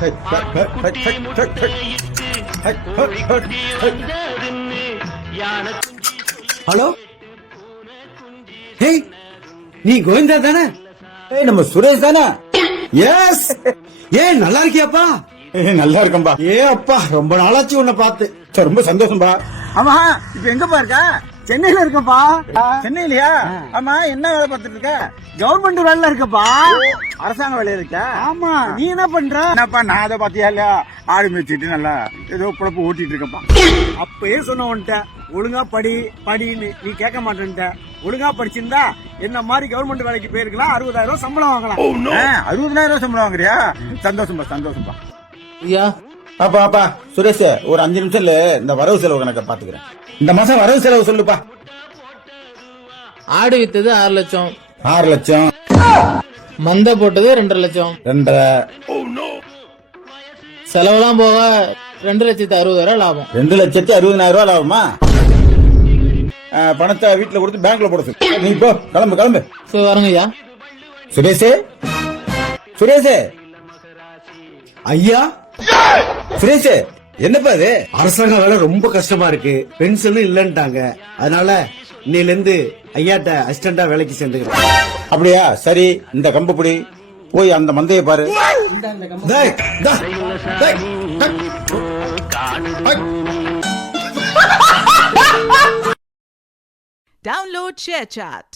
Hello, hey, நீ கோவிந்தா தானே? நம்ம சுரேஷ் தானே? எஸ். ஏன் நல்லா இருக்கியாப்பா? நல்லா இருக்கம்பா. அப்பா, ரொம்ப நாளாச்சு உன்னை பார்த்து. ரொம்ப சந்தோஷம்பா. ஆமா, இப்ப எங்கப்பா இருக்க? சென்னையில இருக்கப்பா. சென்னையிலயா? ஆமா, என்ன வேலை பார்த்துட்டு இருக்க? கவர்மெண்ட் வேலைல இருக்கப்பா. அரசாங்க வேலையில இருக்க? ஆமா. நீ என்ன பண்ற? என்னப்பா, நான் அதை பாத்தியா இல்லையா? ஆடு மேய்ச்சிட்டு நல்லா ஏதோ குழப்ப ஓட்டிட்டு இருக்கப்பா. அப்பயே சொன்ன உன்ட்ட ஒழுங்கா படின்னு நீ கேட்க மாட்டேன்ட்ட. ஒழுங்கா படிச்சிருந்தா என்ன மாதிரி கவர்மெண்ட் வேலைக்கு போயிருக்கலாம். 60,000 சம்பளம் வாங்கலாம். 60,000 சம்பளம் வாங்குறியா? சந்தோஷம்பா. ஐயா, அப்பா சுரேஷ், ஒரு 5 நிமிஷம்ல இந்த வரவு செலவு கணக்க பாத்துக்கிறேன். இந்த மாசம் வரவு செலவு சொல்லுப்பா. ஆடு வித்தது 6 லட்சம், 6 லட்சம். மந்த போட்டது 2.5 லட்சம், 2.5. செலவெல்லாம் போக 2,60,000 லாபம். 2,60,000 லாபமா? பணத்தை வீட்டுல கொடுத்து பேங்க்ல போட சொல்லு. நீ போ, கிளம்பு. சரி, வரங்க ஐயா. சுரேஷ் ஐயா, சுரேஷ், என்னப்பா இது? அரசாங்க வேலை ரொம்ப கஷ்டமா இருக்கு. பென்ஷனும் இல்லன்ட்டாங்க. அதனால இன்னையில இருந்து ஐயாட்ட அசிஸ்டண்டா வேலைக்கு சேர்ந்துக்கிறேன். அப்படியா? சரி, இந்த கம்பு பிடி, போய் அந்த மந்தைய பாரு. டேய், டேய். Download ShareChat.